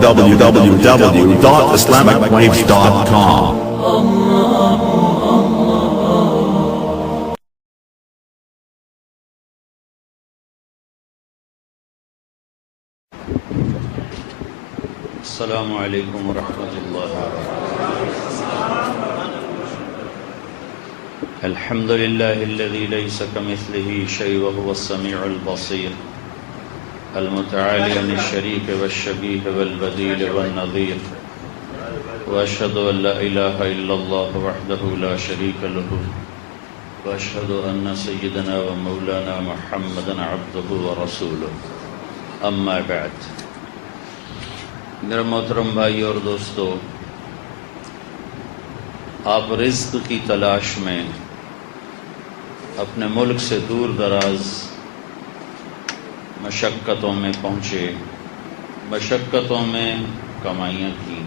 www.islamicwaves.com. السلام علیکم ورحمۃ اللہ وبرکاتہ۔ الحمد للہ الذی لیس کمثلہ شیء وهو السمیع البصیر المتعالی عن الشریک والشبیہ والبدیل والنظیر، واشہد ان لا الہ الا اللہ وحدہ لا شریک لہ، واشہد ان سیدنا ومولانا محمدا عبدہ ورسولہ، اما بعد۔ میرے محترم بھائی اور دوستو، آپ رزق کی تلاش میں اپنے ملک سے دور دراز مشقتوں میں پہنچے، مشقتوں میں کمائیاں کی،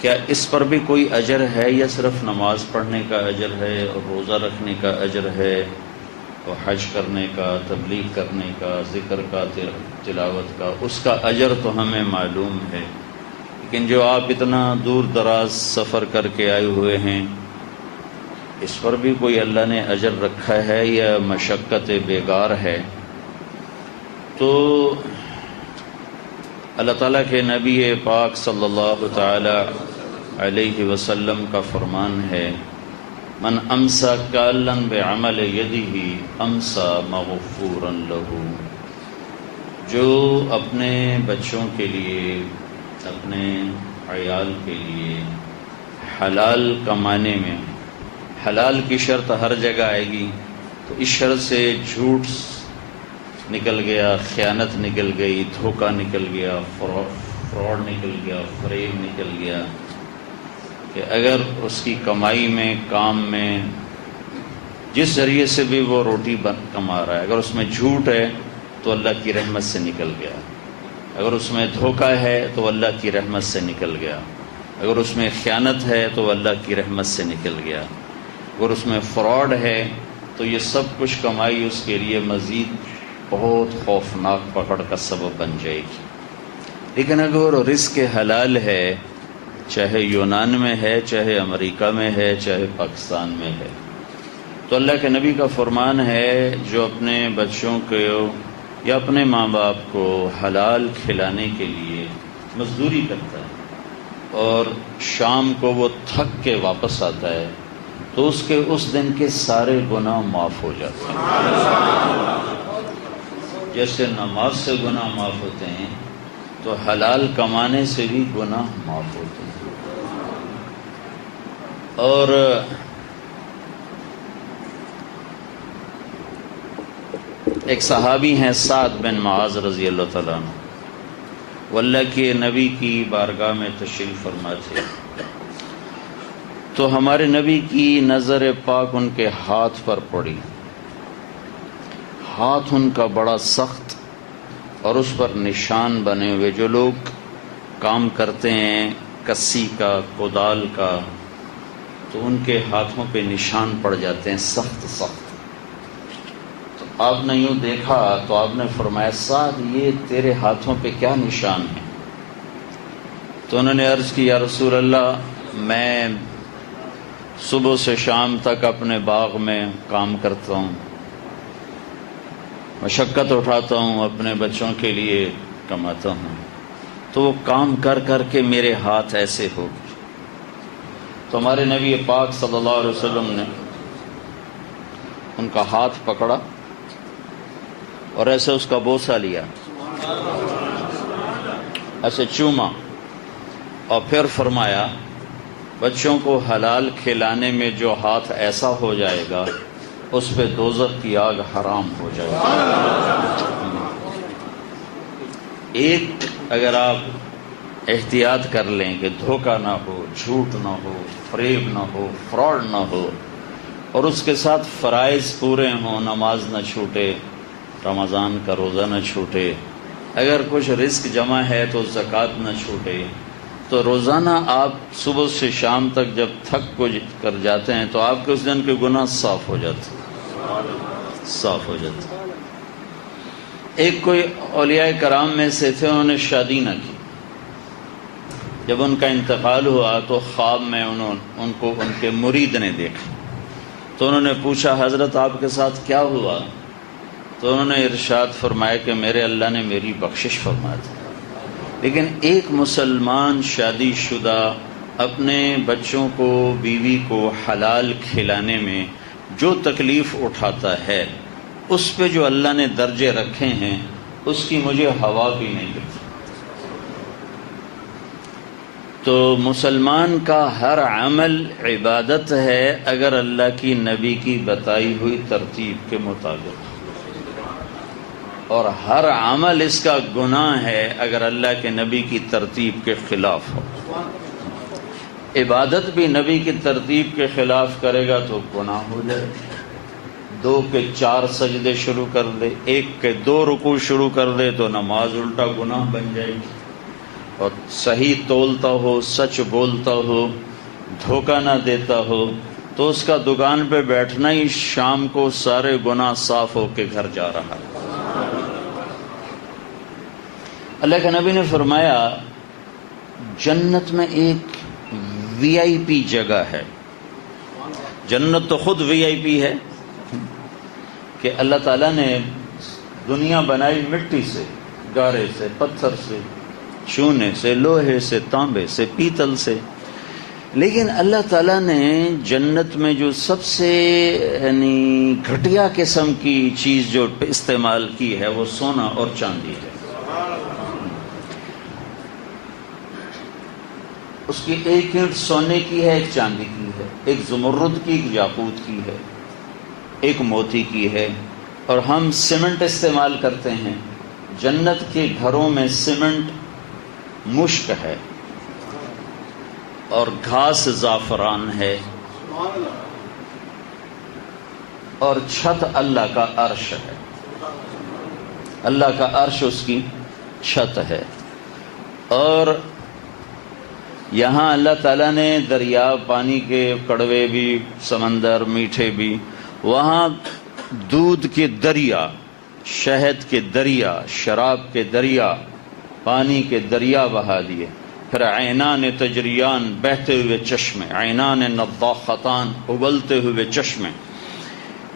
کیا اس پر بھی کوئی اجر ہے یا صرف نماز پڑھنے کا اجر ہے اور روزہ رکھنے کا اجر ہے اور حج کرنے کا، تبلیغ کرنے کا، ذکر کا، تلاوت کا، اس کا اجر تو ہمیں معلوم ہے، لیکن جو آپ اتنا دور دراز سفر کر کے آئے ہوئے ہیں، اس پر بھی کوئی اللہ نے اجر رکھا ہے یا مشقت بیگار ہے؟ تو اللہ تعالیٰ کے نبی پاک صلی اللہ تعالی علیہ وسلم کا فرمان ہے، من امسا کالن بعمل یدہ امسا مغفورا لہ، جو اپنے بچوں کے لیے، اپنے عیال کے لیے حلال کمانے میں، حلال کی شرط ہر جگہ آئے گی، تو اس شرط سے جھوٹ نکل گیا، خیانت نکل گئی، دھوکہ نکل گیا، فراڈ نکل گیا، فریب نکل گیا، کہ اگر اس کی کمائی میں، کام میں، جس ذریعے سے بھی وہ روٹی کما رہا ہے، اگر اس میں جھوٹ ہے تو اللہ کی رحمت سے نکل گیا، اگر اس میں دھوکہ ہے تو اللہ کی رحمت سے نکل گیا، اگر اس میں خیانت ہے تو اللہ کی رحمت سے نکل گیا، اگر اس میں فراڈ ہے تو یہ سب کچھ کمائی اس کے لیے مزید بہت خوفناک پکڑ کا سبب بن جائے گی۔ لیکن اگر رزق حلال ہے، چاہے یونان میں ہے، چاہے امریکہ میں ہے، چاہے پاکستان میں ہے، تو اللہ کے نبی کا فرمان ہے، جو اپنے بچوں کو یا اپنے ماں باپ کو حلال کھلانے کے لیے مزدوری کرتا ہے اور شام کو وہ تھک کے واپس آتا ہے، تو اس کے اس دن کے سارے گناہ معاف ہو جاتے ہیں۔ جیسے نماز سے گناہ معاف ہوتے ہیں، تو حلال کمانے سے بھی گناہ معاف ہوتے ہیں۔ اور ایک صحابی ہیں سعد بن معاذ رضی اللہ تعالیٰ عنہ، وہ اللہ کے نبی کی بارگاہ میں تشریف فرما تھے، تو ہمارے نبی کی نظر پاک ان کے ہاتھ پر پڑی، ہاتھ ان کا بڑا سخت اور اس پر نشان بنے ہوئے، جو لوگ کام کرتے ہیں کسی کا، کدال کا، تو ان کے ہاتھوں پہ نشان پڑ جاتے ہیں سخت سخت۔ تو آپ نے یوں دیکھا تو آپ نے فرمایا، سعد یہ تیرے ہاتھوں پہ کیا نشان ہے؟ تو انہوں نے عرض کی، یا رسول اللہ، میں صبح سے شام تک اپنے باغ میں کام کرتا ہوں، مشقت اٹھاتا ہوں، اپنے بچوں کے لیے کماتا ہوں، تو وہ کام کر کر کے میرے ہاتھ ایسے ہو گئے۔ تو ہمارے نبی پاک صلی اللہ علیہ وسلم نے ان کا ہاتھ پکڑا اور ایسے اس کا بوسہ لیا، ایسے چوما، اور پھر فرمایا، بچوں کو حلال کھلانے میں جو ہاتھ ایسا ہو جائے گا، اس پہ دوزخ کی آگ حرام ہو جائے گی۔ ایک اگر آپ احتیاط کر لیں کہ دھوکہ نہ ہو، جھوٹ نہ ہو، فریب نہ ہو، فراڈ نہ ہو، اور اس کے ساتھ فرائض پورے ہوں، نماز نہ چھوٹے، رمضان کا روزہ نہ چھوٹے، اگر کچھ رزق جمع ہے تو زکوٰۃ نہ چھوٹے، تو روزانہ آپ صبح سے شام تک جب تھک کو کر جاتے ہیں تو آپ کے اس دن کے گناہ صاف ہو جاتے ہیں، صاف ہو جاتے ہیں۔ ایک کوئی اولیاء کرام میں سے تھے، انہوں نے شادی نہ کی. جب ان کا انتقال ہوا تو خواب میں ان کو ان کے مرید نے دیکھا. تو انہوں نے پوچھا حضرت آپ کے ساتھ کیا ہوا؟ تو انہوں نے ارشاد فرمایا کہ میرے اللہ نے میری بخشش فرما دی. لیکن ایک مسلمان شادی شدہ اپنے بچوں کو، بیوی کو حلال کھلانے میں جو تکلیف اٹھاتا ہے، اس پہ جو اللہ نے درجے رکھے ہیں اس کی مجھے ہوا بھی نہیں ملتی. تو مسلمان کا ہر عمل عبادت ہے اگر اللہ کی نبی کی بتائی ہوئی ترتیب کے مطابق، اور ہر عمل اس کا گناہ ہے اگر اللہ کے نبی کی ترتیب کے خلاف ہو. عبادت بھی نبی کی ترتیب کے خلاف کرے گا تو گناہ ہو جائے. 2 کے 4 سجدے شروع کر دے، 1 کے 2 رکوع شروع کر دے تو نماز الٹا گناہ بن جائے گی. اور صحیح تولتا ہو، سچ بولتا ہو، دھوکہ نہ دیتا ہو تو اس کا دکان پہ بیٹھنا ہی شام کو سارے گناہ صاف ہو کے گھر جا رہا ہے. اللہ کے نبی نے فرمایا جنت میں ایک وی آئی پی جگہ ہے. جنت تو خود وی آئی پی ہے کہ اللہ تعالیٰ نے دنیا بنائی مٹی سے، گارے سے، پتھر سے، چونے سے، لوہے سے، تانبے سے، پیتل سے. لیکن اللہ تعالیٰ نے جنت میں جو سب سے گھٹیا قسم کی چیز جو استعمال کی ہے وہ سونا اور چاندی ہے. اس کی ایک اینٹ سونے کی ہے، ایک چاندی کی ہے، ایک زمرد کی، ایک یاقوت کی ہے، ایک موتی کی ہے. اور ہم سیمنٹ استعمال کرتے ہیں. جنت کے گھروں میں سیمنٹ مشک ہے اور گھاس زعفران ہے، اور چھت اللہ کا عرش ہے. اللہ کا عرش اس کی چھت ہے. اور یہاں اللہ تعالیٰ نے دریا، پانی کے کڑوے بھی، سمندر میٹھے بھی، وہاں دودھ کے دریا، شہد کے دریا، شراب کے دریا، پانی کے دریا بہا دیے. پھر عینان تجریان، بہتے ہوئے چشمے، عینان نضاختان، ابلتے ہوئے چشمے.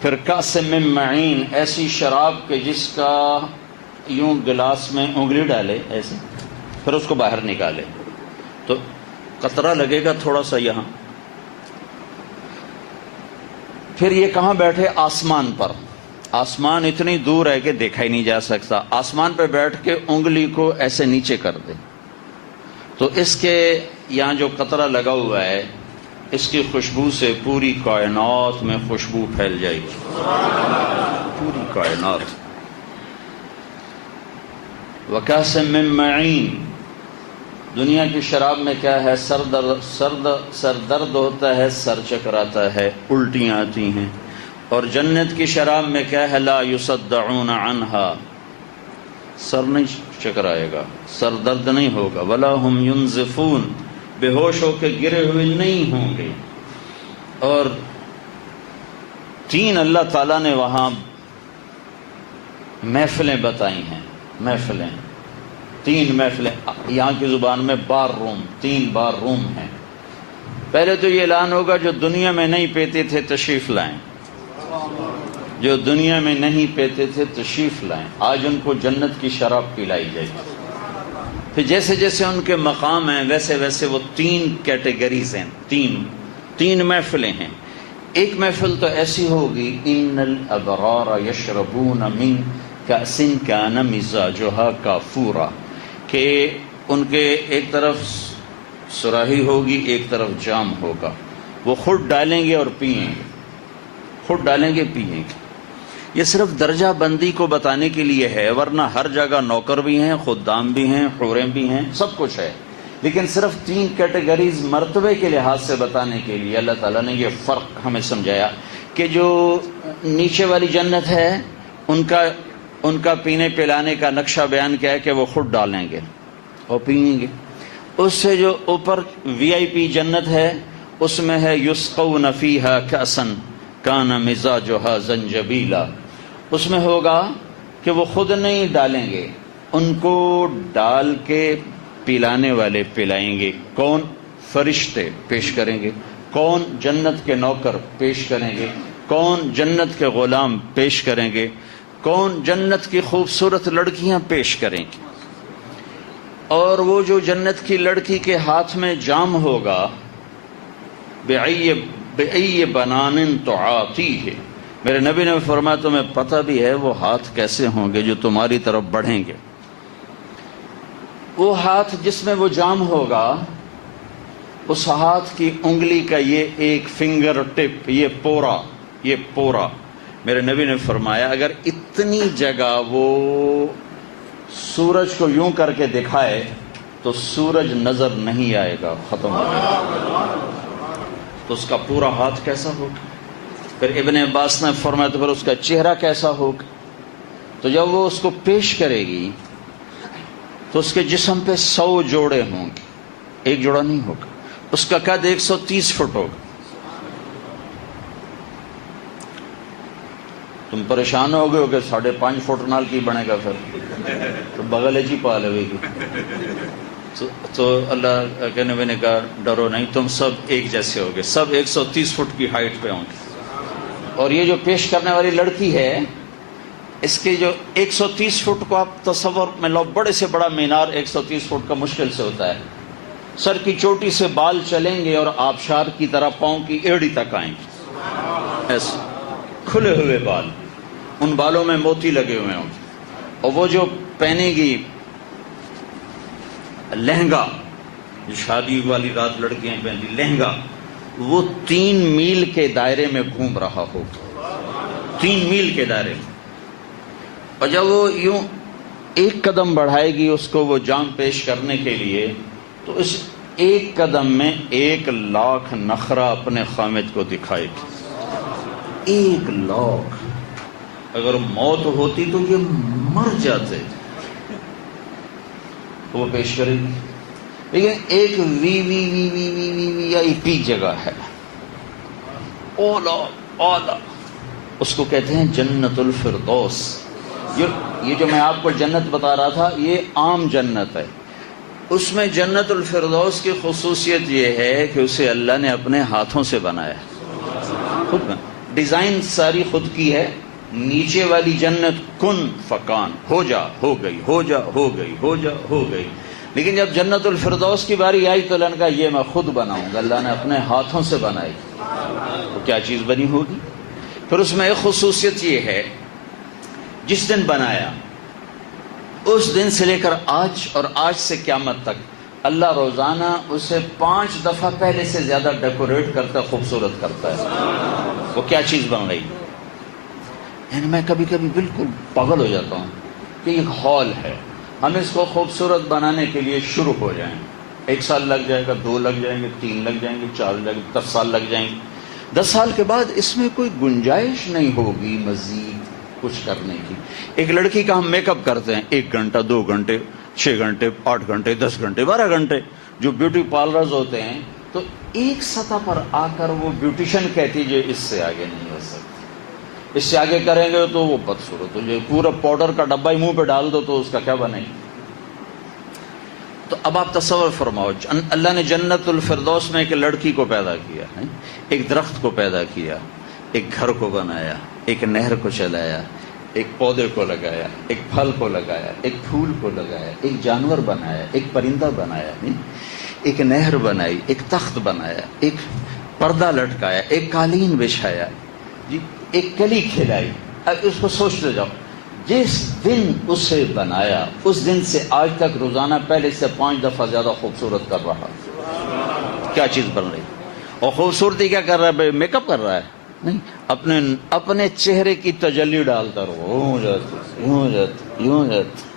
پھر کاس من معین، ایسی شراب کہ جس کا یوں گلاس میں انگلی ڈالے ایسے، پھر اس کو باہر نکالے تو قطرہ لگے گا تھوڑا سا یہاں. پھر یہ کہاں بیٹھے؟ آسمان پر. آسمان اتنی دور ہے کہ دیکھا ہی نہیں جا سکتا. آسمان پہ بیٹھ کے انگلی کو ایسے نیچے کر دے تو اس کے یہاں جو قطرہ لگا ہوا ہے اس کی خوشبو سے پوری کائنات میں خوشبو پھیل جائے گی. پوری کائنات. وکاس من معین، دنیا کی شراب میں کیا ہے؟ سر درد ہوتا ہے، سر چکراتا ہے، الٹیاں آتی ہیں. اور جنت کی شراب میں کیا ہے؟ لا یصدعون عنہا، سر نہیں چکرائے گا، سر درد نہیں ہوگا. ولا ہم ینزفون، بے ہوش ہو کے گرے ہوئے نہیں ہوں گے. اور 3 اللہ تعالیٰ نے وہاں محفلیں بتائی ہیں. محفلیں 3 محفلیں، یہاں کی زبان میں بار روم، 3 بار روم ہیں. پہلے تو یہ اعلان ہوگا جو دنیا میں نہیں پیتے تھے تشریف لائیں، جو دنیا میں نہیں پیتے تھے تشریف لائیں. آج ان کو جنت کی شراب پلائی جائے گی. پھر جیسے جیسے ان کے مقام ہیں ویسے ویسے وہ 3 کیٹیگریز ہیں، 3 محفلیں ہیں. ایک محفل تو ایسی ہوگی ان الابرار یشربون من کأس کان مزاجها کافورا، کہ ان کے ایک طرف سراہی ہوگی، ایک طرف جام ہوگا. وہ خود ڈالیں گے اور پئیں گے، خود ڈالیں گے پئیں گے. یہ صرف درجہ بندی کو بتانے کے لیے ہے، ورنہ ہر جگہ نوکر بھی ہیں، خدام بھی ہیں، حوریں بھی ہیں، سب کچھ ہے. لیکن صرف 3 کیٹیگریز مرتبے کے لحاظ سے بتانے کے لیے اللہ تعالیٰ نے یہ فرق ہمیں سمجھایا کہ جو نیچے والی جنت ہے ان کا پینے پلانے کا نقشہ بیان کیا ہے کہ وہ خود ڈالیں گے اور پئیں گے. اس سے جو اوپر وی آئی پی جنت ہے اس میں ہے یسقون فیہا کأسا کان مزاجها زنجبیلا. اس میں ہوگا کہ وہ خود نہیں ڈالیں گے، ان کو ڈال کے پلانے والے پلائیں گے۔ کون؟ فرشتے پیش کریں گے۔ کون؟ جنت کے نوکر پیش کریں گے۔ کون؟ جنت کے غلام پیش کریں گے۔ کون؟ جنت کی خوبصورت لڑکیاں پیش کریں گی۔ اور وہ جو جنت کی لڑکی کے ہاتھ میں جام ہوگا، بِأَيِّ بَنَانٍ تُعَاطِيهِ، میرے نبی نے فرمایا تمہیں پتہ بھی ہے وہ ہاتھ کیسے ہوں گے جو تمہاری طرف بڑھیں گے۔ وہ ہاتھ جس میں وہ جام ہوگا، اس ہاتھ کی انگلی کا یہ ایک فنگر ٹپ، یہ پورا میرے نبی نے فرمایا اگر اتنی جگہ وہ سورج کو یوں کر کے دکھائے تو سورج نظر نہیں آئے گا، ختم ہو گیا۔ تو اس کا پورا ہاتھ کیسا ہوگا؟ پھر ابن عباس نے فرمایا تو پھر اس کا چہرہ کیسا ہوگا؟ تو جب وہ اس کو پیش کرے گی تو اس کے جسم پہ 100 جوڑے ہوں گے، ایک جوڑا نہیں ہوگا۔ اس کا قد 130 فٹ ہوگا۔ تم پریشان ہو گئے ہو کہ 5.5 فٹ نال کی بنے گا، پھر تو بغل جی پا لے گی۔ تو اللہ کے نبی نے کہا ڈرو نہیں، تم سب ایک جیسے ہوگے، سب 130 فٹ کی ہائٹ پہ ہوں گے۔ اور یہ جو پیش کرنے والی لڑکی ہے، اس کے جو 130 فٹ کو آپ تصور میں لو، بڑے سے بڑا مینار 130 فٹ کا مشکل سے ہوتا ہے۔ سر کی چوٹی سے بال چلیں گے اور آبشار کی طرح پاؤں کی ایڑی تک آئیں گے، ایسے کھلے ہوئے بال، ان بالوں میں موتی لگے ہوئے ہوں گے۔ اور وہ جو پہنے گی لہنگا، جو شادی والی رات لڑکیاں پہنتی لہنگا، وہ 3 میل کے دائرے میں گھوم رہا ہوگا، 3 میل کے دائرے میں۔ اور جب وہ یوں ایک قدم بڑھائے گی اس کو وہ جام پیش کرنے کے لیے، تو اس ایک قدم میں 1,00,000 نخرہ اپنے خامد کو دکھائے گی۔ 1,00,000۔ اگر موت ہوتی تو یہ مر جاتے، وہ پیش کرے گی۔ لیکن ایک وی آئی پی جگہ ہے، اولا، اس کو کہتے ہیں جنت الفردوس۔ یہ جو میں آپ کو جنت بتا رہا تھا، یہ عام جنت ہے۔ اس میں جنت الفردوس کی خصوصیت یہ ہے کہ اسے اللہ نے اپنے ہاتھوں سے بنایا، خود بنا، ڈیزائن ساری خود کی ہے۔ نیچے والی جنت کن فکان، ہو جا ہو گئی، ہو جا ہو گئی، ہو جا ہو گئی۔ لیکن جب جنت الفردوس کی باری آئی تو اللہ نے کہا یہ میں خود بناؤں گا۔ اللہ نے اپنے ہاتھوں سے بنائی، تو کیا چیز بنی ہوگی؟ پھر اس میں ایک خصوصیت یہ ہے، جس دن بنایا اس دن سے لے کر آج، اور آج سے قیامت تک، اللہ روزانہ اسے 5 دفعہ پہلے سے زیادہ ڈیکوریٹ کرتا ہے، خوبصورت کرتا ہے۔ وہ کیا چیز بن گئی؟ یعنی میں کبھی کبھی بالکل پاگل ہو جاتا ہوں کہ ایک ہال ہے، ہم اس کو خوبصورت بنانے کے لیے شروع ہو جائیں، 1 سال لگ جائے گا، 2 لگ جائیں گے، 3 لگ جائیں گے، 4 لگ جائیں گے، 10 سال لگ جائیں گے۔ 10 سال کے بعد اس میں کوئی گنجائش نہیں ہوگی مزید کچھ کرنے کی۔ ایک لڑکی کا ہم میک اپ کرتے ہیں 1 گھنٹہ، 2 گھنٹے، 6 گھنٹے، 8 گھنٹے، 10 گھنٹے، 12 گھنٹے۔ جو بیوٹی پارلرز ہوتے ہیں تو ایک سطح پر آ کر وہ بیوٹیشن کہتی ہے اس سے آگے نہیں ہو سکتی، اس سے آگے کریں گے تو وہ بدصورت ہو جائے، پورا پاؤڈر کا ڈبہ ہی منہ پہ ڈال دو تو اس کا کیا بنے گا۔ تو اب آپ تصور فرماؤ، اللہ نے جنت الفردوس میں ایک لڑکی کو پیدا کیا ہے، ایک درخت کو پیدا کیا، ایک گھر کو بنایا، ایک نہر کو چلایا، ایک پودے کو لگایا، ایک پھل کو لگایا، ایک پھول کو لگایا، ایک جانور بنایا، ایک پرندہ بنایا، ایک نہر بنائی، ایک تخت بنایا، ایک پردہ لٹکایا، ایک قالین بچھایا، جی ایک کلی کھلائی۔ اب اس کو سوچتے جاؤ، جس دن اسے بنایا اس دن سے آج تک روزانہ پہلے سے 5 دفعہ زیادہ خوبصورت کر رہا۔ کیا چیز بن رہی؟ اور خوبصورتی کیا کر رہا ہے بھائی؟ میک اپ کر رہا ہے؟ نہیں، اپنے چہرے کی تجلی ڈالتا رہو، یوں ہو جاتی۔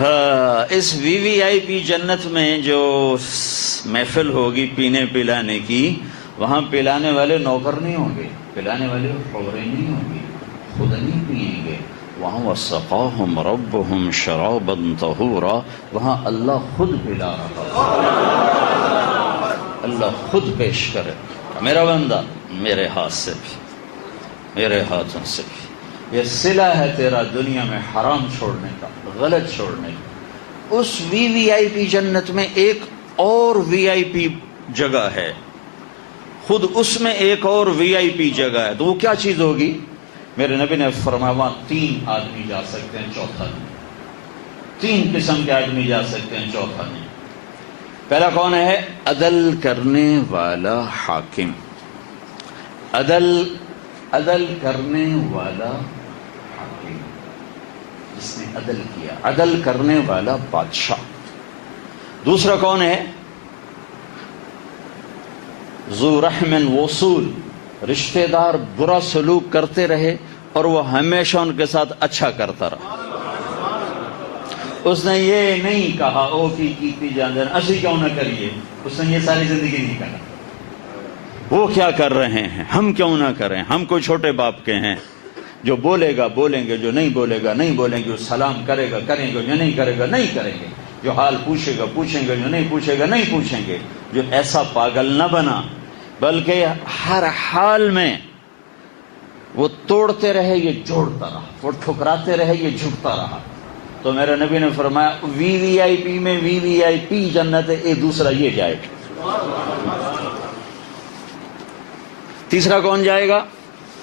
ہاں، اس وی آئی پی جنت میں جو محفل ہوگی پینے پلانے کی، وہاں پلانے والے نوکر نہیں ہوں گے، پلانے والے حوریں نہیں ہوں گے، خود نہیں پئیں گے۔ وہاں وَسَقَاهُمْ رَبُّهُمْ شَرَابًا طَهُورًا، وہاں اللہ خود پلا رہا، اللہ خود پیش کرے، میرا بندہ میرے ہاتھ سے بھی، میرے ہاتھوں سے بھی، یہ صلہ ہے تیرا دنیا میں حرام چھوڑنے کا، غلط چھوڑنے کا۔ اس وی وی آئی پی جنت میں ایک اور وی آئی پی جگہ ہے، خود اس میں ایک اور وی آئی پی جگہ ہے، تو وہ کیا چیز ہوگی؟ میرے نبی نے فرمایا وہاں 3 آدمی جا سکتے ہیں، چوتھا نہیں۔ 3 قسم کے آدمی جا سکتے ہیں، چوتھا نہیں۔ پہلا کون ہے؟ عدل کرنے والا حاکم، عدل کرنے والا حاکم، جس نے عدل کیا، عدل کرنے والا بادشاہ۔ دوسرا کون ہے؟ ذو رحم وصول، رشتہ دار برا سلوک کرتے رہے اور وہ ہمیشہ ان کے ساتھ اچھا کرتا رہا۔ اس نے یہ نہیں کہا او کی جان اسی کیوں نہ کریے، اس نے یہ ساری زندگی نہیں کہا وہ کیا کر رہے ہیں ہم کیوں نہ کریں، ہم کوئی چھوٹے باپ کے ہیں، جو بولے گا بولیں گے، جو نہیں بولے گا نہیں بولیں گے، جو سلام کرے گا کریں گے، جو نہیں کرے گا نہیں کریں گے، جو حال پوچھے گا پوچھیں گے، جو نہیں پوچھے گا نہیں پوچھیں گے۔ جو ایسا پاگل نہ بنا، بلکہ ہر حال میں وہ توڑتے رہے یہ جوڑتا رہا، وہ ٹھکراتے رہے یہ جھکتا رہا۔ تو میرے نبی نے فرمایا وی وی آئی پی میں وی وی آئی پی جنت ہے، ایک دوسرا یہ جائے گا۔ تیسرا کون جائے گا؟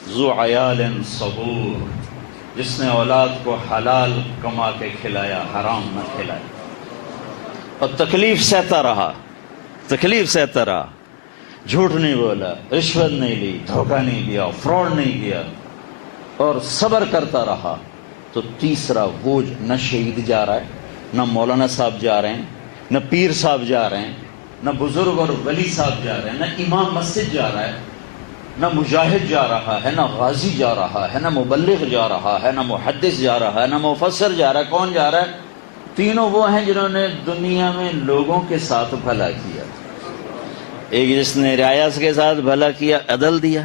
ذو عیال صبور، جس نے اولاد کو حلال کما کے کھلایا، حرام نہ کھلایا، اور تکلیف سہتا رہا، جھوٹ نہیں بولا، رشوت نہیں لی، دھوکہ نہیں دیا، فراڈ نہیں کیا، اور صبر کرتا رہا۔ تو تیسرا وہ نہ شہید جا رہا ہے، نہ مولانا صاحب جا رہے ہیں، نہ پیر صاحب جا رہے ہیں، نہ بزرگ اور ولی صاحب جا رہے ہیں، نہ امام مسجد جا رہا ہے، نہ مجاہد جا رہا ہے، نہ غازی جا رہا ہے، نہ مبلغ جا رہا ہے، نہ محدث جا رہا ہے، نہ مفسر جا رہا ہے۔ کون جا رہا ہے؟ تینوں وہ ہیں جنہوں نے دنیا میں لوگوں کے ساتھ بھلا کیا۔ ایک جس نے رعایا کے ساتھ بھلا کیا، عدل دیا،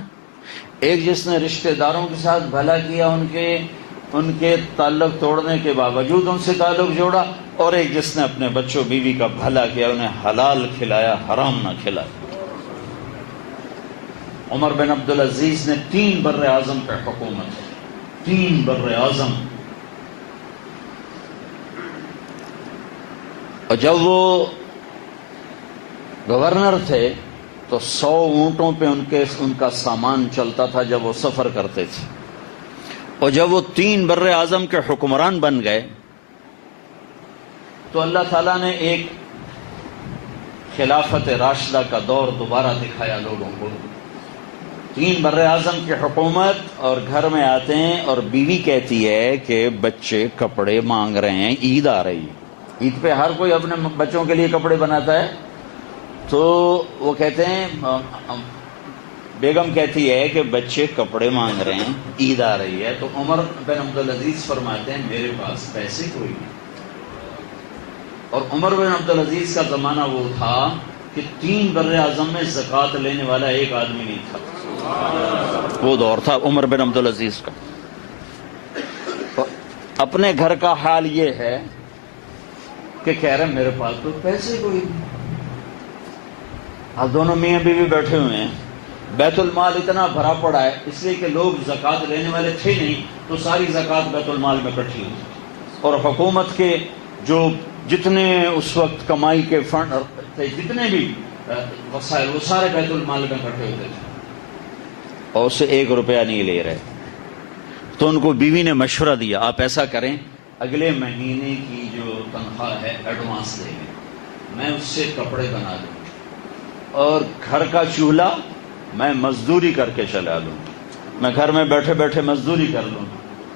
ایک جس نے رشتہ داروں کے ساتھ بھلا کیا، ان کے تعلق توڑنے کے باوجود ان سے تعلق جوڑا، اور ایک جس نے اپنے بچوں بیوی کا بھلا کیا، انہیں حلال کھلایا، حرام نہ کھلایا۔ عمر بن عبدالعزیز نے 3 بر اعظم پہ حکومت، 3 بر اعظم، اور جب وہ گورنر تھے تو 100 اونٹوں پہ ان کا سامان چلتا تھا جب وہ سفر کرتے تھے، اور جب وہ 3 بر اعظم کے حکمران بن گئے تو اللہ تعالیٰ نے ایک خلافت راشدہ کا دور دوبارہ دکھایا لوگوں کو۔ 3 بر اعظم کی حکومت، اور گھر میں آتے ہیں اور بیوی کہتی ہے کہ بچے کپڑے مانگ رہے ہیں، عید آ رہی ہے، عید پہ ہر کوئی اپنے بچوں کے لیے کپڑے بناتا ہے، تو وہ کہتے ہیں، بیگم کہتی ہے کہ بچے کپڑے مانگ رہے ہیں، عید آ رہی ہے۔ تو عمر بن عبدالعزیز فرماتے ہیں میرے پاس پیسے کوئی نہیں، اور عمر بن عبدالعزیز کا زمانہ وہ تھا کہ 3 بر اعظم میں زکوٰۃ لینے والا ایک آدمی نہیں تھا، وہ دور تھا عمر بن عبدالعزیز کا۔ اپنے گھر کا حال یہ ہے کہ کہہ رہے میرے پاس تو پیسے کوئی نہیں۔ اب دونوں میاں بیوی بیٹھے ہوئے ہیں، بیت المال اتنا بھرا پڑا ہے، اس لیے کہ لوگ زکوٰۃ لینے والے تھے نہیں، تو ساری زکوٰۃ بیت المال میں اکٹھی ہوئی، اور حکومت کے جو جتنے اس وقت کمائی کے فنڈ تھے، جتنے بھی وسائل، وہ سارے بیت المال میں اکٹھے ہوتے تھے، اور اس سے 1 روپیہ نہیں لے رہے۔ تو ان کو بیوی نے مشورہ دیا آپ ایسا کریں، اگلے مہینے کی جو تنخواہ ہے ایڈوانس دیں گے، میں اس سے کپڑے بنا دوں، اور گھر کا چولہا میں مزدوری کر کے چلا لوں، میں گھر میں بیٹھے بیٹھے مزدوری کر لوں،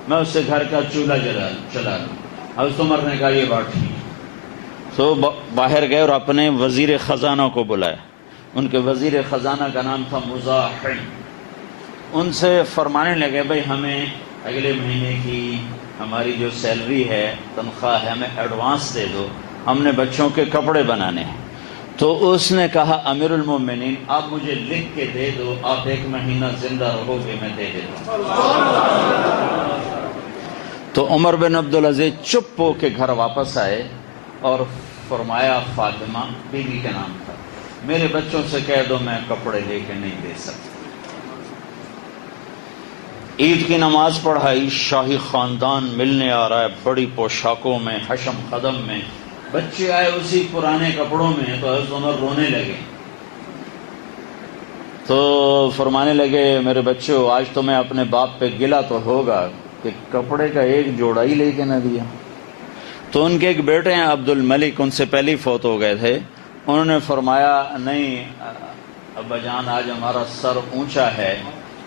میں اس سے گھر کا چولہا چلا لوں۔ حضرت عمر نے کہا یہ بات ٹھیک۔ تو باہر گئے اور اپنے وزیر خزانہ کو بلایا، ان کے وزیر خزانہ کا نام تھا مزاحم۔ ان سے فرمانے لگے بھائی ہمیں اگلے مہینے کی ہماری جو سیلری ہے، تنخواہ ہے، ہمیں ایڈوانس دے دو، ہم نے بچوں کے کپڑے بنانے ہیں۔ تو اس نے کہا امیر المومنین آپ مجھے لکھ کے دے دو، آپ 1 مہینہ زندہ رہو گے میں دے دیتا ہوں۔ تو عمر بن عبدالعزیز چپ ہو کے گھر واپس آئے اور فرمایا، فاطمہ بیوی کا نام تھا، میرے بچوں سے کہہ دو میں کپڑے لے کے نہیں دے سکتا۔ عید کی نماز پڑھائی، شاہی خاندان ملنے آ رہا ہے بڑی پوشاکوں میں، حشم قدم میں، بچے آئے اسی پرانے کپڑوں میں، تو حضرت عمر رونے لگے، تو فرمانے لگے میرے بچوں آج تو میں اپنے باپ پہ گلا تو ہوگا کہ کپڑے کا ایک جوڑا ہی لے کے نہ دیا۔ تو ان کے ایک بیٹے ہیں عبد الملک، ان سے پہلے فوت ہو گئے تھے، انہوں نے فرمایا نہیں ابا جان آج ہمارا سر اونچا ہے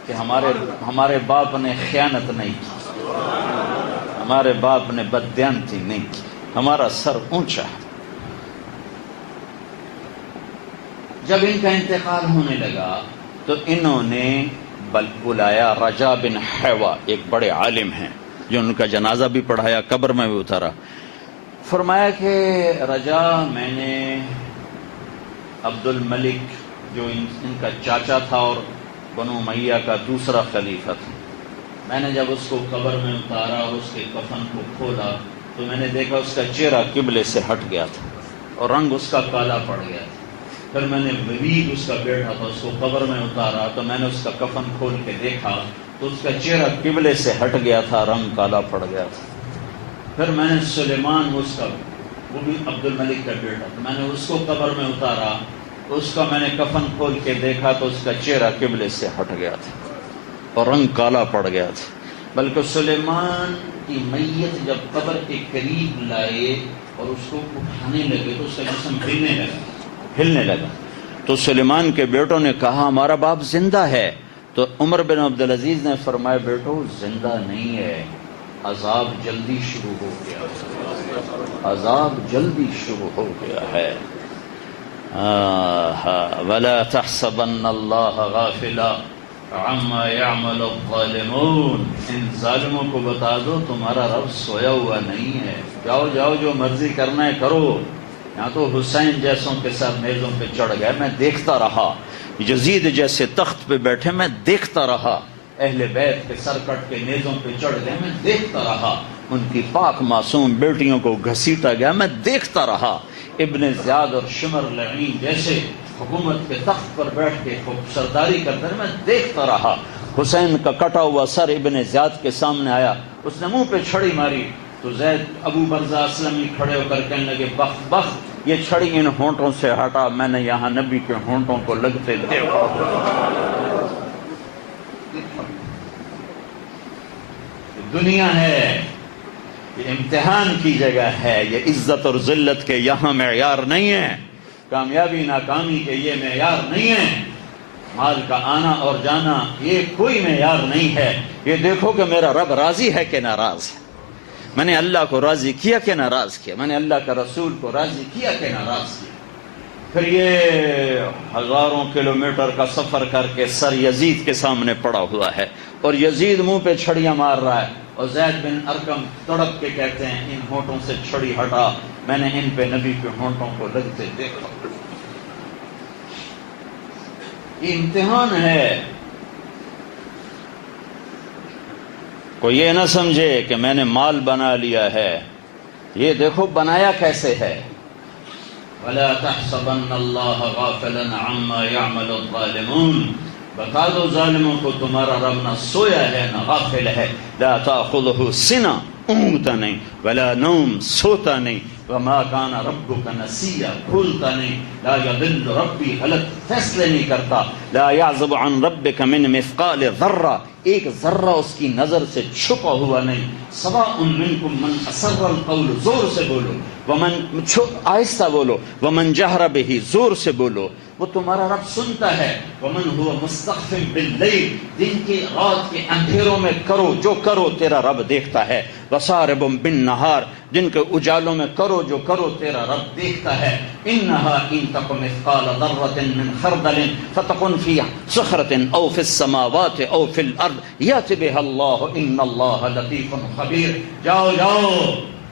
کہ ہمارے باپ نے خیانت نہیں کی، ہمارے باپ نے بددیانتی نہیں کی، ہمارا سر اونچا ہے۔ جب ان کا انتقال ہونے لگا تو انہوں نے بلایا رجا بن حیوہ، ایک بڑے عالم ہیں جو ان کا جنازہ بھی پڑھایا، قبر میں بھی اتارا۔ فرمایا کہ رجا، میں نے عبد الملک جو ان کا چاچا تھا اور بنو امیہ کا دوسرا خلیفہ تھا، میں نے جب اس کو قبر میں اتارا اور اس کے کفن کو کھولا تو میں نے دیکھا اس کا چہرہ قبلے سے ہٹ گیا تھا اور رنگ اس کا کالا پڑ گیا تھا۔ پھر میں نے ولید اس کا بیٹا تھا، اس کو قبر میں اتارا تو میں نے اس کا کفن کھول کے دیکھا تو اس کا چہرہ قبلے سے ہٹ گیا تھا، رنگ کالا پڑ گیا تھا۔ پھر میں نے سلیمان، اس کا وہ بھی عبد الملک کا بیٹا تھا، میں نے اس کو قبر میں اتارا، اس کا میں نے کفن کھول کے دیکھا تو اس کا چہرہ قبلے سے ہٹ گیا تھا اور رنگ کالا پڑ گیا تھا۔ بلکہ سلیمان کی میت جب قبر کے قریب لائے اور اس کو اٹھانے لگے تو اس کا جسم ہلنے لگا تو سلیمان کے بیٹوں نے کہا ہمارا باپ زندہ ہے، تو عمر بن عبدالعزیز نے فرمایا بیٹو زندہ نہیں ہے، عذاب جلدی شروع ہو گیا، عذاب جلدی شروع ہو گیا ہے۔ وَلَا تَحْسَبَنَّ اللَّهَ غَافِلًا عَمَّا يَعْمَلُ الظَّالِمُونَ، ان ظالموں کو بتا دو تمہارا رب سویا ہوا نہیں ہے، جاؤ جاؤ جو مرضی کرنا ہے کرو۔ یہاں تو حسین جیسوں کے ساتھ میزوں پہ چڑھ گئے، میں دیکھتا رہا، یزید جیسے تخت پہ بیٹھے میں دیکھتا رہا، اہل بیت کے سر کٹ کے میزوں پہ چڑھ گئے میں دیکھتا رہا، ان کی پاک معصوم بیٹیوں کو گھسیٹا گیا میں دیکھتا رہا، ابن زیاد اور شمر لعین جیسے حکومت کے تخت پر بیٹھ کے سرداری کرتے میں دیکھتا رہا۔ حسین کا کٹا ہوا سر ابن زیاد کے سامنے آیا، اس نے منہ پہ چھڑی ماری تو زید ابو برزہ اسلمی کھڑے ہو کر کہنے لگے بخت بخت، یہ چھڑی ان ہونٹوں سے ہٹا، میں نے یہاں نبی کے ہونٹوں کو لگتے دیکھا۔ دنیا ہے، یہ امتحان کی جگہ ہے، یہ عزت اور ذلت کے یہاں معیار نہیں ہے، کامیابی ناکامی کے یہ معیار نہیں ہے، مال کا آنا اور جانا یہ کوئی معیار نہیں ہے۔ یہ دیکھو کہ میرا رب راضی ہے کہ ناراض ہے، میں نے اللہ کو راضی کیا کہ ناراض کیا، میں نے اللہ کا رسول کو راضی کیا کہ ناراض کیا۔ پھر یہ ہزاروں کلومیٹر کا سفر کر کے سر یزید کے سامنے پڑا ہوا ہے اور یزید منہ پہ چھڑیاں مار رہا ہے اور زید بن ارقم تڑپ کے کہتے ہیں ان ہونٹوں سے چھڑی ہٹا، میں نے ان پہ نبی کے ہونٹوں کو لگتے دیکھا۔ یہ امتحان ہے، کوئی یہ نہ سمجھے کہ میں نے مال بنا لیا ہے، یہ دیکھو بنایا کیسے ہے۔ وَلَا تَحْسَبَنَّ اللَّهَ غَافِلًا عَمَّا يَعْمَلُ الظَّالِمُونَ، بتا دو ظالموں کو تمہارا رب نہ سویا ہے نہ غافل ہے۔ لا تأخذہ سنہ، اونگتا نہیں، ولا نوم، سوتا نہیں، وما کان ربک نسیا، بھولتا نہیں، لا یضل ربی، غلط فیصلے نہیں کرتا، لا یعزب عن ربک من مثقال ذرہ، ایک ذرہ اس کی نظر سے چھپا ہوا نہیں، سواء منکم من اسر القول، زور سے بولو، ومن آہستہ بولو، ومن جہر بہ، زور سے بولو، وہ تمہارا رب سنتا ہے۔ ومن هو مستخف باللیل، دن کے رات کے اندھیروں میں کرو جو کرو تیرا رب دیکھتا ہے۔ وسارب بالنہار، جن کے اجالوں میں کرو جو کرو تیرا رب دیکھتا ہے۔ انہا ان تک مثقال ذرۃ من خردل فتکن فی صخرۃ او فی السماوات او فی الارض یأت بها اللہ ان اللہ لطیف خبیر۔ جاؤ جاؤ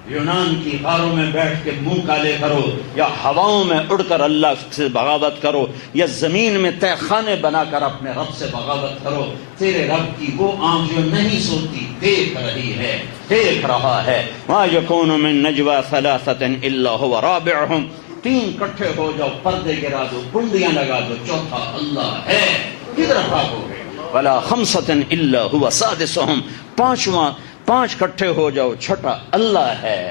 یونان کی غاروں میں بیٹھ کے منہ کالے کرو، یا ہواؤں میں اڑ کر اللہ سے بغاوت کرو، یا زمین میں تہ خانے بنا کر اپنے رب سے بغاوت کرو، تیرے رب کی وہ آنکھ جو نہیں سوتی دیکھ رہی ہے، دیکھ رہا ہے۔ ما یکون من نجوى ثلاثة الا هو رابعهم، تین کٹھے ہو جاؤ، پردے گرا دو، کنڈیاں لگا دو، چوتھا اللہ ہے، کدھر بھاگو گے؟ ولا خمسۃ الا هو سادسهم، پانچ کٹھے ہو جاؤ، چھٹا اللہ ہے،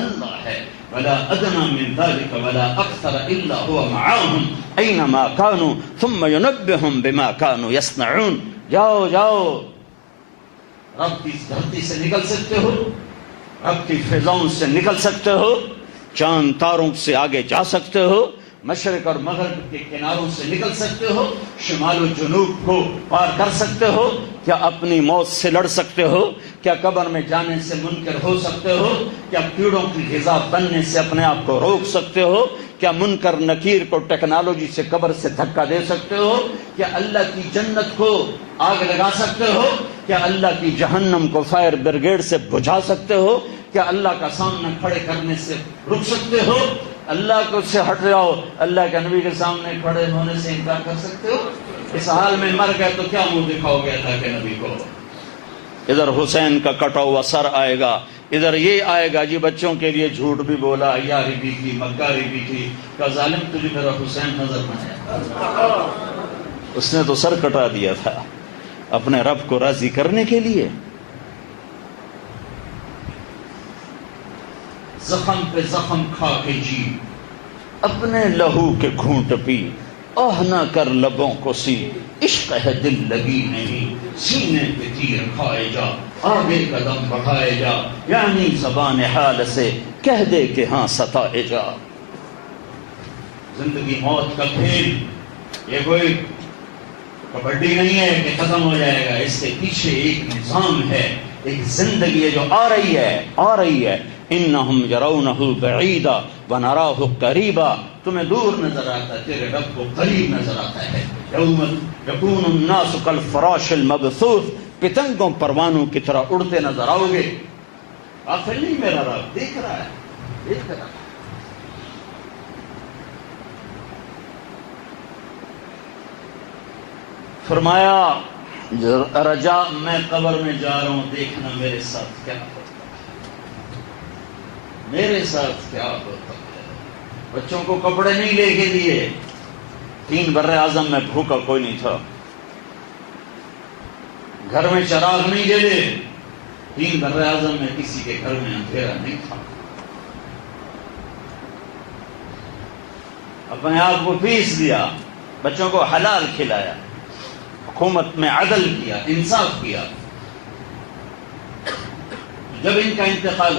اللہ ہے، ولا ادنى من ذلك ولا اكثر الا هو معهم اينما كانوا ثم ينبئهم بما كانوا يصنعون۔ جاؤ جاؤ، رب کی دھرتی سے نکل سکتے ہو، رب کی فضاؤں سے نکل سکتے ہو، چاند تاروں سے آگے جا سکتے ہو، مشرق اور مغرب کے کناروں سے نکل سکتے ہو، شمال و جنوب کو پار کر سکتے ہو، کیا اپنی موت سے لڑ سکتے ہو؟ کیا قبر میں جانے سے منکر ہو سکتے ہو؟ کیا کیڑوں کی غذا بننے سے اپنے آپ کو روک سکتے ہو؟ کیا منکر نکیر کو ٹیکنالوجی سے قبر سے دھکا دے سکتے ہو؟ کیا اللہ کی جنت کو آگ لگا سکتے ہو؟ کیا اللہ کی جہنم کو فائر بریگیڈ سے بجھا سکتے ہو؟ کیا اللہ کا سامنا کھڑے کرنے سے رک سکتے ہو؟ اللہ کو سے ہٹ جاؤ، اللہ کے نبی کے سامنے کھڑے ہونے سے انکار کر سکتے ہو؟ اس حال میں مر گئے تو کیا منہ دکھاؤ گے اللہ کے نبی کو؟ ادھر حسین کا کٹا ہوا سر آئے گا، ادھر یہ آئے گا جی بچوں کے لیے جھوٹ بھی بولا، عیاری بھی کی، مکاری بھی کی، کہ ظالم تجھے میرا حسین نظر میں آیا، اس نے تو سر کٹا دیا تھا اپنے رب کو راضی کرنے کے لیے۔ زخم پہ زخم کھا کے جی، اپنے لہو کے گھونٹ پی، آہ نہ کر لبوں کو سی، عشق ہے دل لگی نہیں، سینے پہ تیر کھائے جا، آگے قدم بڑھائے جا، یعنی زبان حال سے کہہ دے کہ ہاں ستائے جا۔ زندگی موت کا کھیل یہ کوئی کبڈی نہیں ہے کہ ختم ہو جائے گا، اس کے پیچھے ایک نظام ہے، ایک زندگی ہے جو آ رہی ہے۔ انہم یرونہ بعیدا ونراہ قریبا، تمہیں دور نظر آتا ہے، تیرے رب کو قریب نظر آتا ہے۔ یوم یکون الناس کالفراش المبثوث، پتنگوں پروانوں کی طرح اڑتے نظر آؤ گے۔ غافل نہیں میرا رب، دیکھ رہا ہے، دیکھ رہا ہے۔ فرمایا رجا میں قبر میں جا رہا ہوں، دیکھنا میرے ساتھ کیا ہوتا ہے، میرے ساتھ کیا ہوتا ہے۔ بچوں کو کپڑے نہیں لے کے دیے، 3 بر اعظم میں بھوکا کوئی نہیں تھا، گھر میں چراغ نہیں جلے، 3 بر اعظم میں کسی کے گھر میں اندھیرا نہیں تھا، اپنے آپ کو پیس دیا، بچوں کو حلال کھلایا، حکومت میں عدل کیا، انصاف کیا۔ جب ان کا انتقال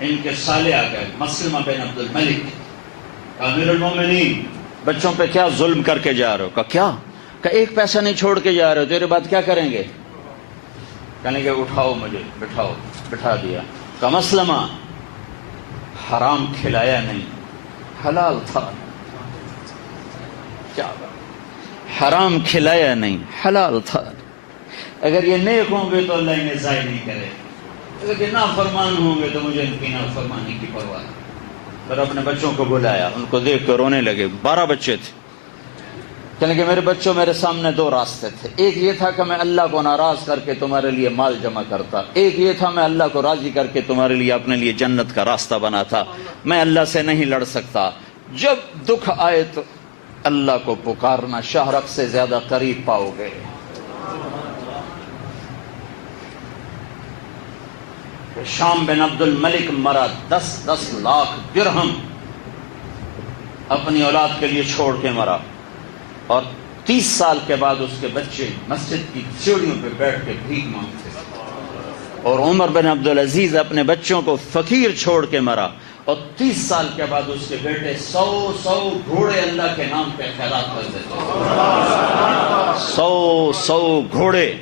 ان کے سالے آ گئے، مسلمہ بن عبد الملک، امیر المومنین، بچوں پہ کیا ظلم کر کے جا رہے ہو؟ کیا کہ ایک پیسہ نہیں چھوڑ کے جا رہے ہو، تیرے بعد کیا کریں گے؟ کہنے کہ اٹھاؤ مجھے، بٹھاؤ، بٹھا دیا۔ کہ مسلمہ حرام کھلایا نہیں، حلال تھا، کیا حرام کھلایا نہیں، حلال تھا۔ اگر یہ نیک ہوں گے تو اللہ انہیں ضائع نہیں کرے، اگر یہ نافرمان ہوں گے تو مجھے ان کی نافرمانی کی پرواہ نہیں۔ پھر اپنے بچوں کو بلایا، ان کو دیکھ کر رونے لگے، 12 بچے تھے۔ کہنے کہ میرے بچوں، میرے سامنے 2 راستے تھے، ایک یہ تھا کہ میں اللہ کو ناراض کر کے تمہارے لیے مال جمع کرتا، ایک یہ تھا میں اللہ کو راضی کر کے تمہارے لیے اپنے لیے جنت کا راستہ بناتا۔ میں اللہ سے نہیں لڑ سکتا، جب دکھ آئے تو اللہ کو پکارنا، شاہ رخ سے زیادہ قریب پاؤ گے۔ شام بن عبد الملک مرا، 10 لاکھ درہم اپنی اولاد کے لیے چھوڑ کے مرا، اور 30 سال کے بعد اس کے بچے مسجد کی سیڑھیوں پہ بیٹھ کے بھیک مانگتے تھے۔ اور عمر بن عبدالعزیز اپنے بچوں کو فقیر چھوڑ کے مرا، اور 30 سال کے بعد اس کے بیٹے 100 گھوڑے اللہ کے نام پہ خیرات کر دیتے تھے، 100 گھوڑے۔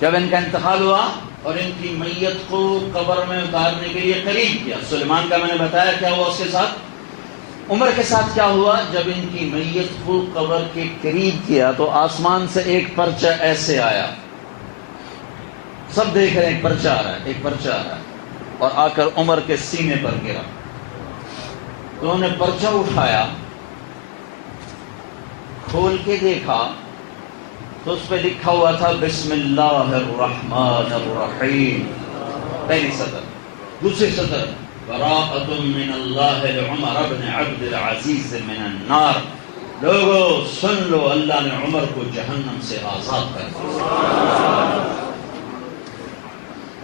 جب ان کا انتقال ہوا اور ان کی میت کو قبر میں اتارنے کے لیے قریب کیا، سلیمان کا میں نے بتایا کیا ہوا اس کے ساتھ، عمر کے ساتھ کیا ہوا، جب ان کی میت کو قبر کے قریب کیا تو آسمان سے ایک پرچہ ایسے آیا، سب دیکھ رہے ہیں ایک پرچہ آ رہا ہے، ایک پرچہ آ رہا ہے، اور آ کر عمر کے سینے پر گرا۔ تو انہوں نے پرچہ اٹھایا، کھول کے دیکھا تو اس پہ لکھا ہوا تھا بسم اللہ الرحمن الرحیم، پہلی سطر۔ دوسری سطر براءۃ من اللہ لعمر بن عبد العزیز من النار، لوگوں سن لو، اللہ نے عمر کو جہنم سے آزاد کر دیا۔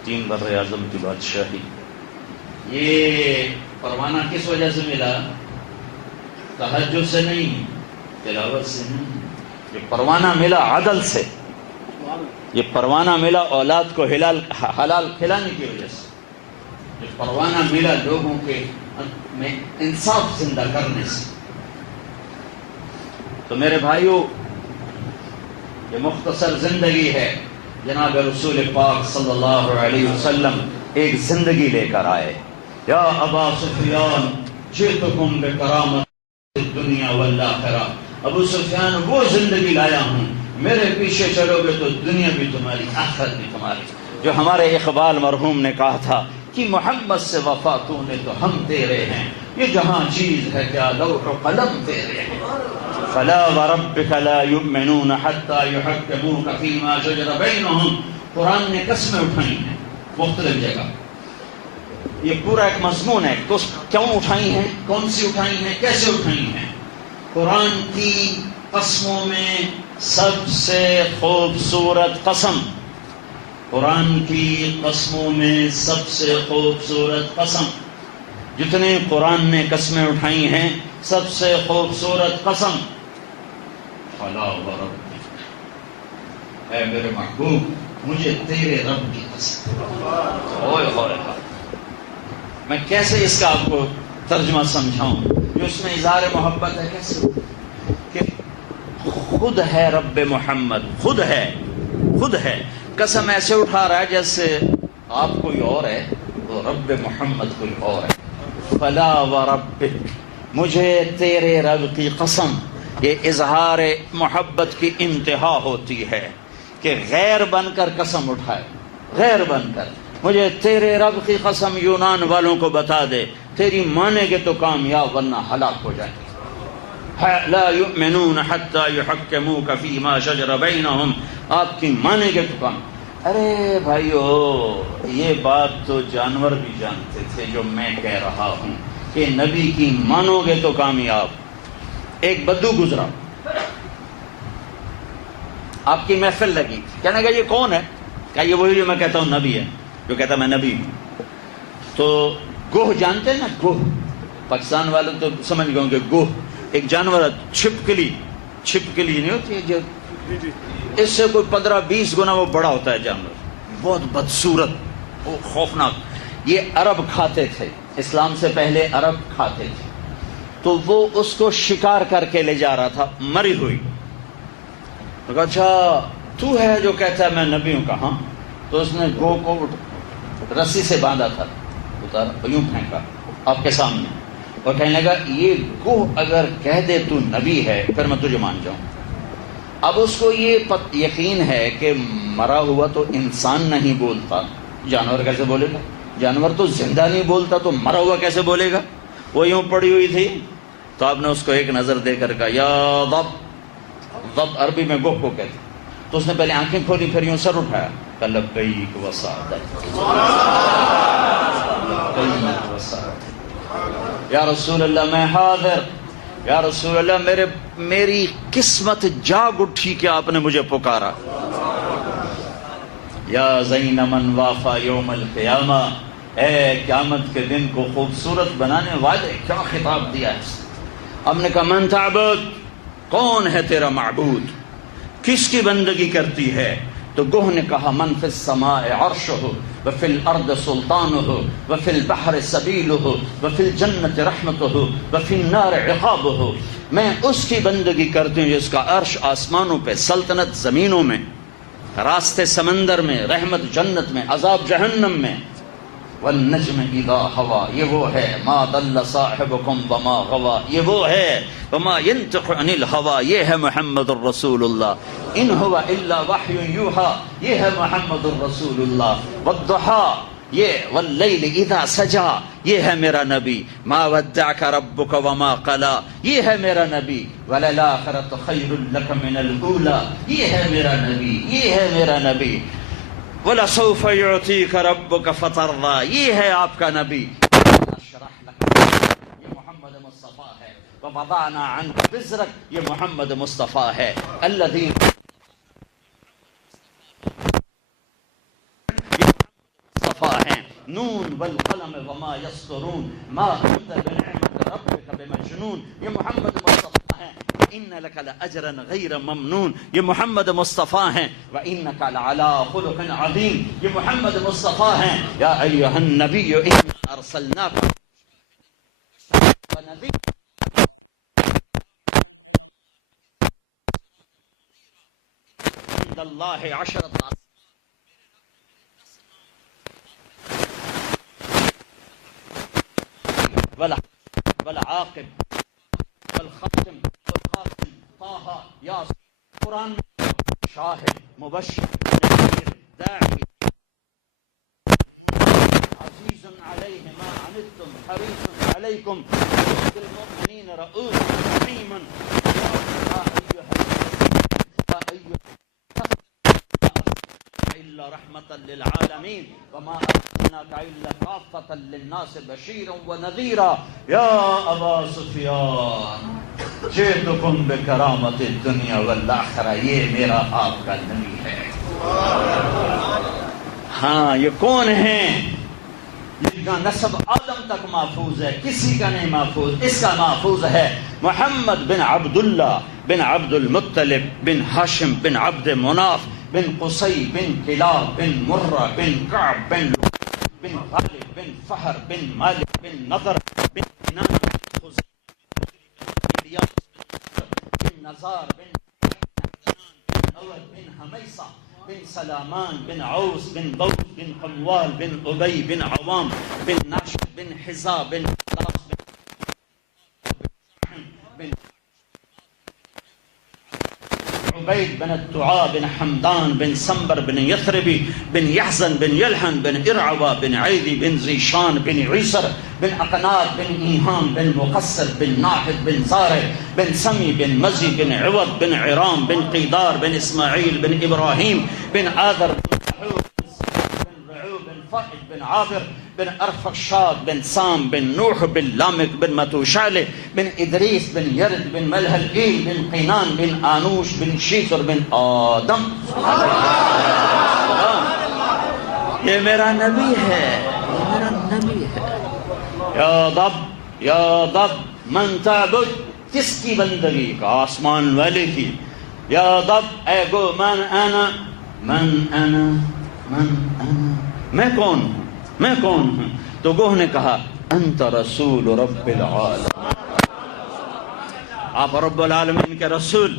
3 بر اعظم کی بادشاہی، یہ پروانہ کس وجہ سے ملا؟ تہجد سے نہیں، تلاوت سے نہیں، یہ پروانہ ملا عدل سے، یہ پروانہ ملا اولاد کو حلال کھلانے کی وجہ سے، یہ پروانہ ملا لوگوں کے میں انصاف زندہ کرنے سے۔ تو میرے بھائیو، یہ مختصر زندگی ہے، جناب رسول پاک صلی اللہ علیہ وسلم ایک زندگی لے کر آئے۔ یا ابا سفیان جئتکم بکرامت الدنیا والآخرہ، ابو سفیان وہ زندگی لایا ہوں، میرے پیچھے چلو گے تو دنیا بھی تمہاری، آخرت بھی تمہاری۔ جو ہمارے اقبال مرحوم نے کہا تھا کہ محمد سے وفا تو نے تو ہم تیرے ہیں، یہ جہاں چیز ہے کیا لوح و قلم تیرے ہیں۔ فلا وربک لا یؤمنون حتی یحکموک فیما شجر بینہم، قرآن نے قسمیں اٹھائی ہیں مختلف جگہ، یہ پورا ایک مضمون ہے، تو کیوں اٹھائی ہیں، کون سی اٹھائی ہیں، کیسے اٹھائی ہیں۔ قرآن کی قسموں میں سب سے خوبصورت قسم، قرآن کی قسموں میں سب سے خوبصورت قسم، جتنے قرآن نے قسمیں اٹھائی ہیں سب سے خوبصورت قسم، فلا وربک، اے میرے محبوب مجھے تیرے رب کی قسم۔ اوئے ہوئے، میں کیسے اس کا آپ کو ترجمہ سمجھاؤں جو اس میں اظہار محبت ہے، کیسے کہ خود ہے رب محمد، خود ہے قسم ایسے اٹھا رہا ہے جیسے آپ کوئی اور ہے تو رب محمد کوئی اور ہے۔ فلا وربک، مجھے تیرے رب کی قسم، یہ اظہار محبت کی انتہا ہوتی ہے کہ غیر بن کر قسم اٹھائے، غیر بن کر، مجھے تیرے رب کی قسم یونان والوں کو بتا دے، تیری مانیں گے تو کامیاب ورنہ ہلاک ہو جائیں گے۔ لا یؤمنون حتی یحکموک فیما شجر بینہم، آپ کی مانیں گے تو کام۔ ارے بھائیو، یہ بات تو جانور بھی جانتے تھے جو میں کہہ رہا ہوں کہ نبی کی مانو گے تو کامیاب۔ ایک بدو گزرا، آپ کی محفل لگی، کہنے کا یہ کون ہے؟ کہا یہ وہی جو میں کہتا ہوں نبی ہے، جو کہتا میں نبی ہوں۔ تو گوہ جانتے ہیں نا، گوہ، پاکستان والے تو سمجھ گئے ہوں کہ گوہ ایک جانور ہے، چھپکلی نہیں ہوتی ہے جو اس سے کوئی 15-20 گنا وہ بڑا ہوتا ہے جانور، بہت بدصورت، وہ خوفناک۔ یہ عرب کھاتے تھے، اسلام سے پہلے عرب کھاتے تھے، تو وہ اس کو شکار کر کے لے جا رہا تھا، مری ہوئی۔ تو کہا اچھا تو ہے جو کہتا ہے میں نبی ہوں؟ کہا ہاں۔ تو اس نے گو کو رسی سے باندھا تھا، اتارا، یوں پھینکا آپ کے سامنے، اور کہنے لگا یہ گوہ اگر کہہ دے تو نبی ہے پھر میں تجھے مان جاؤں۔ اب اس کو یہ یقین ہے کہ مرا ہوا تو انسان نہیں بولتا، جانور کیسے بولے گا؟ جانور تو زندہ نہیں بولتا تو مرا ہوا کیسے بولے گا؟ وہ یوں پڑی ہوئی تھی، تو آپ نے اس کو ایک نظر دے کر کہا یا ضب، ضب عربی میں گوہ کو کہتے۔ تو اس نے پہلے آنکھیں کھولی، پھر یوں سر اٹھایا، کہا لبیک و سعدیک، لبیک و سعدیک، یا رسول اللہ میں حاضر، یا رسول اللہ میری قسمت جاگ اٹھی کہ آپ نے مجھے پکارا۔ یا زین من وافا یوم القیامہ، اے قیامت کے دن کو خوبصورت بنانے والے، کیا خطاب دیا ہے۔ ہم نے کہا من تعبد، کون ہے تیرا معبود، کس کی بندگی کرتی ہے؟ تو گوہ نے کہا من فی السماء عرشہ وفی الارض سلطانہ وفی البحر سبیلہ وفی الجنت رحمتہ وفی النار عقابہ، میں اس کی بندگی کرتی ہوں جس کا عرش آسمانوں پہ، سلطنت زمینوں میں، راستے سمندر میں، رحمت جنت میں، عذاب جہنم میں۔ والنجم اذا ہوا، یہ وہ ہے، ما ضل صاحبکم وما غوا، یہ وہ ہے، وما ينطق عن الہوا، یہ ہے محمد الرسول اللہ، ان هو الا وحی یوحا، یہ ہے محمد الرسول اللہ۔ والضحی، یہ واللیل اذا سجا، یہ ہے میرا نبی۔ ما ودعک ربک وما قلا، یہ ہے میرا نبی۔ وللآخرۃ خیر لک من الاولی، یہ ہے میرا نبی، یہ ہے میرا نبی۔ وَلَسَوْفَ يُعْطِيكَ رَبُّكَ فَتَرْضَىٰ، یہ ہے آپ کا نبی۔ اشرح لك، یہ محمد مصطفیٰ ہے۔ وَوَضَعْنَا عَنْكَ وِزْرَكَ، یہ محمد مصطفیٰ ہے. الذین مصطفیٰ ہیں. نون والقلم وما یسطرون ما انت بنعمت ربک بمجنون، یہ محمد مصطفیٰ ہیں. ان لک لاجرا غیر ممنون، یہ محمد مصطفیٰ ہیں. وانک لعلی خلق عظیم، یہ محمد مصطفیٰ ہیں. یا ایھا النبی انا ارسلناک ونذیرا عند اللہ عشرۃ والعاقب والخاتم والخاتم طه ياسين قرآن شاهد مبشر نذير داعي عزيز عليه ما عنتم حريص عليكم بالمؤمنين رؤوف رحيم. إلا رحمة للعالمين وما أرسلناك إلا كافة للناس بشيرا ونذيرا. يا أبا سفيان جئتكم بكرامة الدنيا والآخرة، یہ میرا آپ کا نبی ہے. ہاں یہ کون ہیں؟ جن کا نسب آدم تک محفوظ ہے، کسی کا نہیں محفوظ. اس کا محفوظ ہے محمد بن عبداللہ بن عبد المطلب بن ہاشم بن عبد مناف بن قصی بن کلاب بن مرہ بن کعب بن بن غالب بن فہر بن مالک بن نضر بن کنان بن خزیمہ بن الیاس بن نزار بن نوح بن حمیصہ بن سلامان بن عوس بن بوس بن قموال بن ابی بن عوام بن ناشد بن حزا بن داس بن عبید بن الدعاء بن حمدان بن سنبر بن یثربی بن یحزن بن یلحن بن ارعوا بن عیدی بن زیشان بن عیسر بن اقناد بن ایہام بن مقصر بن ناحد بن زارع بن سمی بن مزی بن عوض بن عرام بن قیدار بن اسماعیل بن ابراہیم بن آذر بن رعوب بن فائد بن عابر بن ارفخشاد بن سام بن نوح بن لامک بن متوشالہ بن ادریس بن یرد بن ملہلئیل بن قینان بن آنوش بن شیثر بن آدم. یہ میرا نبی ہے، یہ میرا نبی ہے. یا رب یا رب من تعبد، کس کی بندگی کا؟ آسمان والے کی. یا رب اے گو من انا من انا من انا، میں کون ہوں میں کون ہوں؟ تو گوہ نے کہا انت رسول رب العالمین، آپ رب العالمین کے رسول،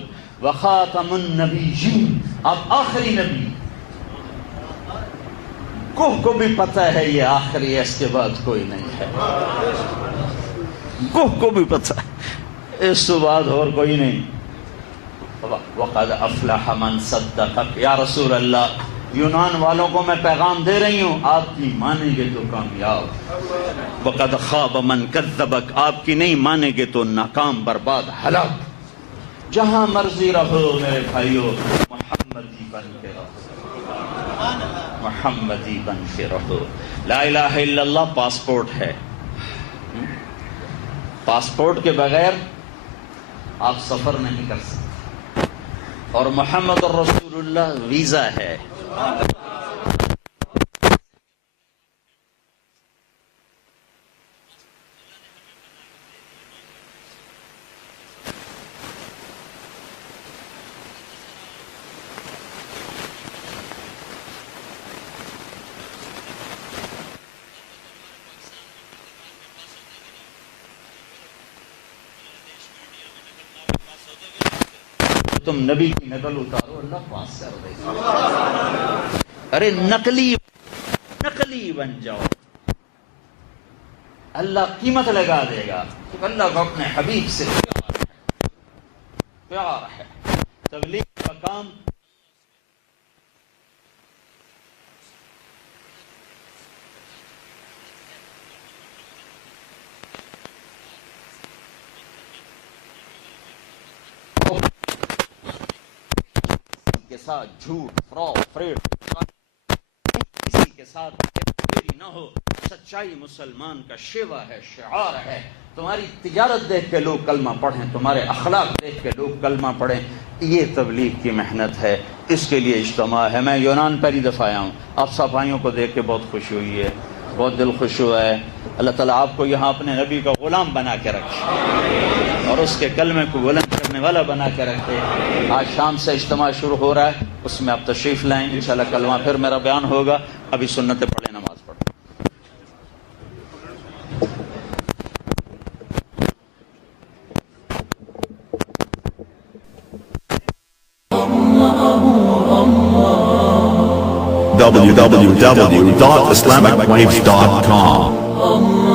وخاتم النبیین، آپ آخری نبی. گوہ کو بھی پتہ ہے یہ آخری ہے، اس کے بعد کوئی نہیں ہے. گوہ کو بھی پتہ ہے اس کے بعد اور کوئی نہیں. وقد افلح من صدقک، یا رسول اللہ یونان والوں کو میں پیغام دے رہی ہوں، آپ کی مانیں گے تو کامیاب. وقد خاب من کذبک، آپ کی نہیں مانیں گے تو ناکام برباد ہلاک. جہاں مرضی رہو میرے بھائیو، محمدی بن کے رہو، محمدی بن کے رہو. لا الہ الا اللہ پاسپورٹ ہے. پاسپورٹ کے بغیر آپ سفر نہیں کر سکتے، اور محمد رسول اللہ ویزا ہے. تم نبی کی نقل اتارو، اللہ پاس کر دے. ارے نقلی بن جاؤ، اللہ قیمت لگا دے گا. تو اللہ کو اپنے حبیب سے پیار ہے. تبلیغ کا کام کے ساتھ جھوٹ، فراڈ، فریب، کسی کے ساتھ نہ ہو. سچائی مسلمان کا شیوا ہے، شعار ہے. تمہاری تجارت دیکھ کے لوگ کلمہ پڑھیں، تمہارے اخلاق دیکھ کے لوگ کلمہ پڑھیں. یہ تبلیغ کی محنت ہے، اس کے لیے اجتماع ہے. میں یونان پہلی دفعہ آیا ہوں، آپ صفائیوں کو دیکھ کے بہت خوشی ہوئی ہے، بہت دل خوش ہوا ہے. اللہ تعالیٰ آپ کو یہاں اپنے نبی کا غلام بنا کے رکھے اور اس کے کلمے کو بلند کرنے والا بنا کے رکھے. آج شام سے اجتماع شروع ہو رہا ہے، اس میں آپ تشریف لائیں. انشاءاللہ کلمہ پھر میرا بیان ہوگا. ابھی سنتیں پڑھیں، نماز پڑھیں. www.islamicwaves.com